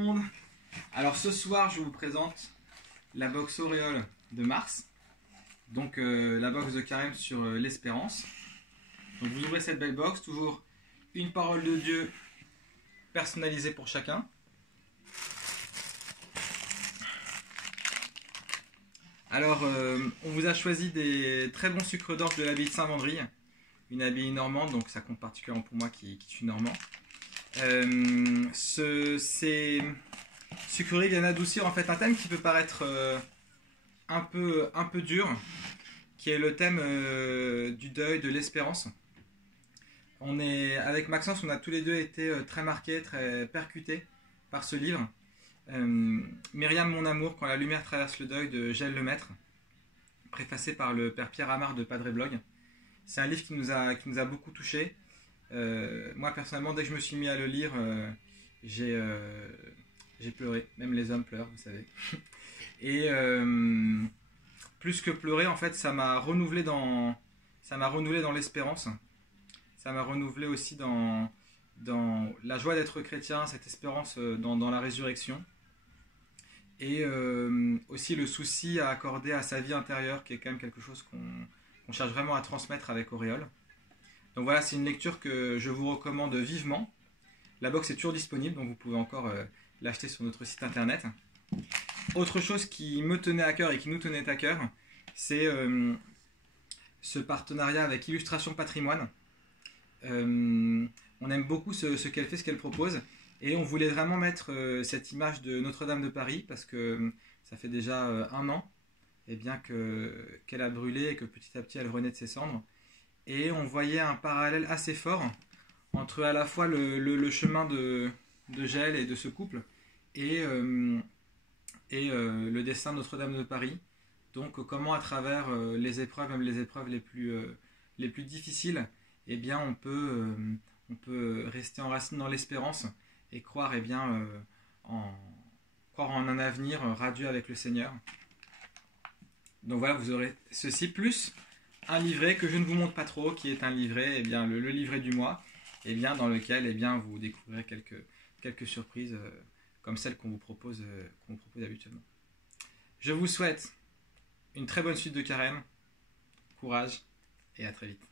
Monde. Alors ce soir je vous présente la box Auréole de Mars, donc la box de Carême sur l'espérance. Donc vous ouvrez cette belle box, toujours une parole de Dieu personnalisée pour chacun. Alors on vous a choisi des très bons sucres d'orge de l'abbaye de Saint-Vendry, une abbaye normande, donc ça compte particulièrement pour moi qui suis normand. Ces sucreries viennent adoucir en fait un thème qui peut paraître un peu dur, qui est le thème du deuil, de l'espérance. Avec Maxence, on a tous les deux été très marqués, très percutés par ce livre. Myriam, mon amour, quand la lumière traverse le deuil de Gilles Lemaître, préfacé par le père Pierre Amar de Padre Blog. C'est un livre qui nous a beaucoup touchés. Moi personnellement, dès que je me suis mis à le lire, j'ai pleuré. Même les hommes pleurent, vous savez. Et plus que pleurer, en fait, ça m'a renouvelé dans l'espérance. Ça m'a renouvelé aussi dans la joie d'être chrétien, cette espérance dans la résurrection. Et aussi le souci à accorder à sa vie intérieure, qui est quand même quelque chose qu'on cherche vraiment à transmettre avec Auréole. Donc voilà, c'est une lecture que je vous recommande vivement. La box est toujours disponible, donc vous pouvez encore l'acheter sur notre site internet. Autre chose qui me tenait à cœur et qui nous tenait à cœur, c'est ce partenariat avec Illustration Patrimoine. On aime beaucoup ce qu'elle fait, ce qu'elle propose, et on voulait vraiment mettre cette image de Notre-Dame de Paris, parce que ça fait déjà un an et bien qu'elle a brûlé et que petit à petit elle renaît de ses cendres. Et on voyait un parallèle assez fort entre à la fois le chemin de Gilles et de ce couple et le destin de Notre-Dame de Paris. Donc comment à travers les épreuves, même les épreuves les plus difficiles, eh bien on peut rester enraciné dans l'espérance et croire croire en un avenir radieux avec le Seigneur. Donc voilà, vous aurez ceci plus un livret que je ne vous montre pas trop, qui est un livret, le livret du mois, dans lequel vous découvrirez quelques surprises comme celles qu'on vous propose habituellement. Je vous souhaite une très bonne suite de carême, courage et à très vite.